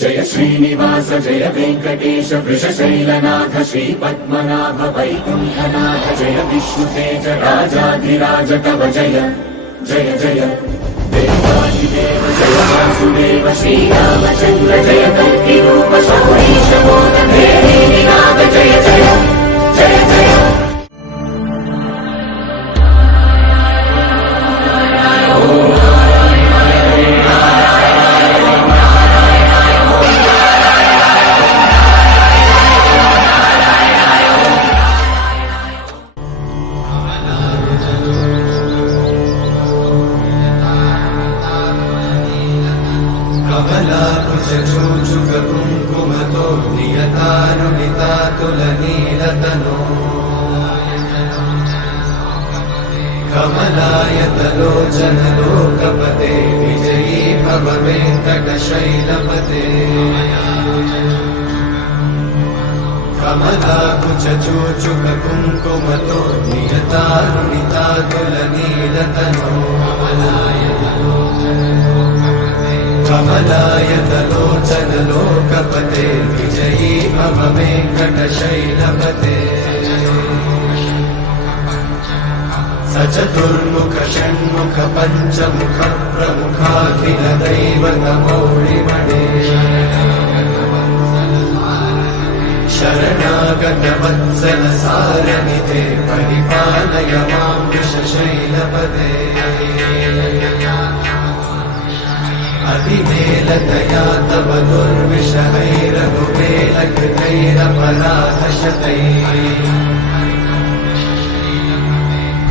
जय श्रीनिवास जय वेंकटेश वृषशैलनाथ श्रीपद्मनाभ वैकुण्ठनाथ जय विष्णुतेज राजाधिराज तव जय जय जय देवादिदेव जय वासुदेव श्रीरामचन्द्र जय कल्किरूप शौरीश मोदभेदीनाथ जय जय जय जय कमलाकुचूचुककुङ्कुमतो नियतानुनितातुलनीलतनो कमलायतलोचनलोकपते विजयी भव वेङ्कटशैलपते कमलाकुचूचुककुङ्कुमतो नियतानुनितातुलनीलतनो कमलायतलोचनलोकपते विजयी भव वेङ्कटशैलपते सचतुर्मुख षण्मुख पञ्चमुख प्रमुखाखिल दैवतमौलिमणे शरणागत वत्सल सारनिधे परिपालय मां वृषशैलपते अतिमेलतया तव दुर्विषहैरघुमेलकृतैरपराधशतैः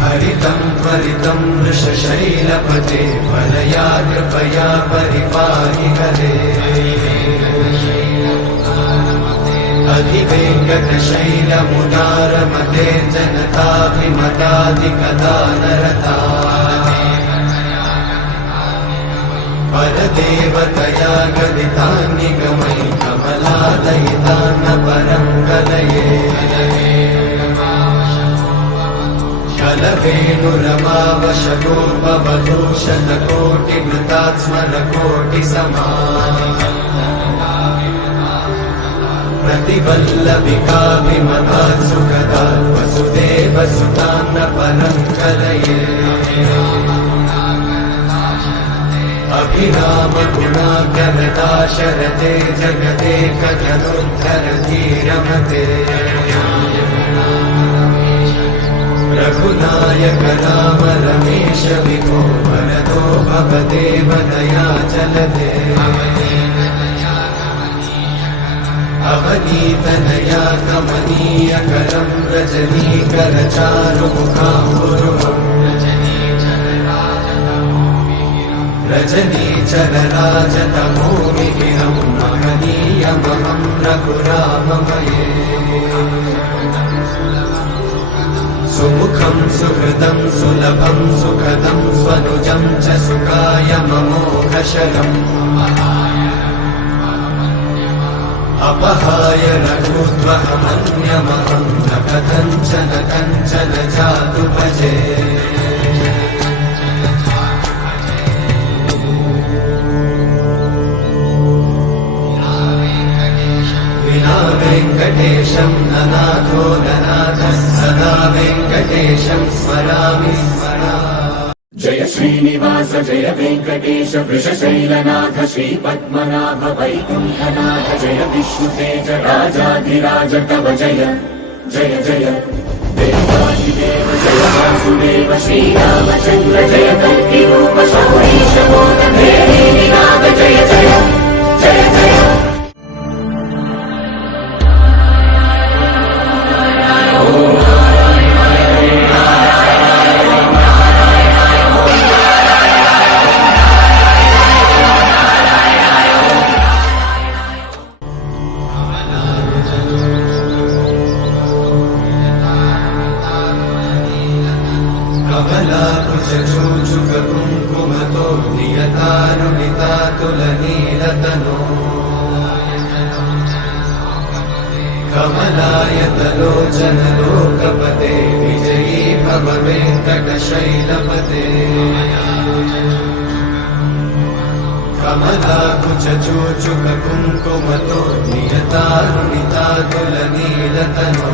हरितं त्वरितं वृषशैलपते वरया कृपया परिपाहि हरे अधिवेङ्कटशैलमुदारमते जनताभिमताधिकदानरता परदेवतया गदितान्निगमयि कमलादयितान्न परं कलये शलवेणुरमावशतोपवधूशतकोटिवृतात्स्मरकोटिसमा प्रतिवल्लभिकाभिमतात् सुखदात् वसुदेवसुतान्न परं कलये अभिराम गुणाकरता शरते जगदेकजनोद्धरधीरमते रघुनायक राम रमेश विभो वरदो भवदेव दयाचलते अवनीतनया कमनीयकरं रजनीकरचारुमुखाम्बुरुहम् रजनीचरराजतमोमिहिरं महनीयमहं रघुराममये सुमुखं सुहृदं सुलभं सुखदं स्वनुजं च सुखाय ममोघशरम् अपहाय रघुत्वहमन्यमहं न कथञ्चन कञ्चन जातु भजे वेङ्कटेशं ननाथो ननाथः सदा वेङ्कटेशं स्मरामि स्मरामि जय श्रीनिवास जय वेंकटेश वृषशैलनाथ श्रीपद्मनाभ वैकुण्ठनाथ जय विष्णुतेज राजाधिराज तव जय जय जय देवादिदेव जय वासुदेव श्रीरामचन्द्र जय कल्किरूप शौरीश मोदभेदीनाथ जय जय जय जय कमलाकुचूचुककुङ्कुमतो नियतानुनितातुलनीलतनो कमलायतलोचनलोकपते विजयी भव वेङ्कटशैलपते कमलाकुचूचुक कुङ्कुमतो नियतारुणितातुलनीलतनो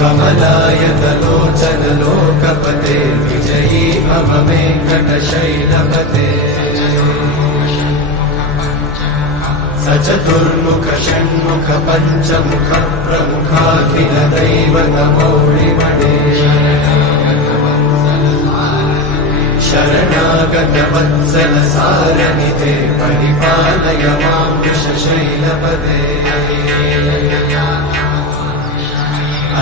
कमलायतलोचन लोकपते विजयी भव वेङ्कटशैलपते सचतुर्मुख षण्मुख पञ्चमुख प्रमुखाखिल दैवतमौलिमणे शरणागत वत्सल सारनिधे परिपालय मां वृषशैलपते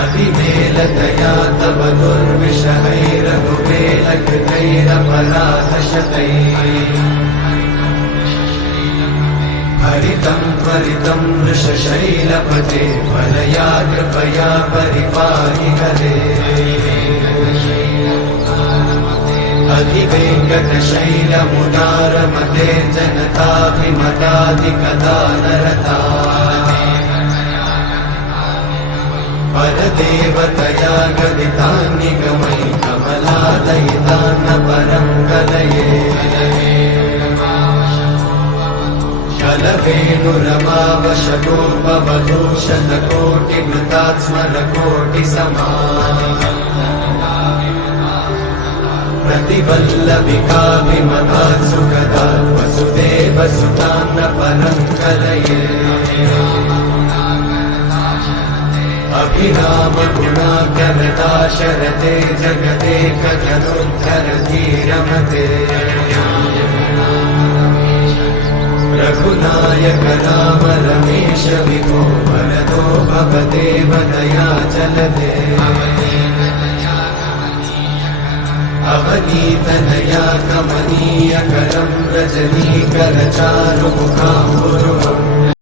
अतिवेलतया तव दुर्विषहैरघुवेलकृतैरपराधशतैः हरितं त्वरितं वृषशैलपते वरया कृपया परिपाहि हरे अधिवेङ्कटशैलमुदारमते जनताभिमताधिकदानरता परदेवतया गदितान्निगमैः कमलादयितान्न परं कलये कलवेणुरमावशतोपवधूशतकोटिवृतात्स्मरकोटिसमा प्रतिवल्लभिकाभिमतात् सुखदात् वसुदेवसुतान्न परं कलये अभिराम गुणाकरता शरते जगदेकजनोद्धरधीरमते रघुनायक राम रमेश विभो वरदो भवदेव दयाचलते अवनीतनया कमनीयकरं रजनीकरचारुमुखां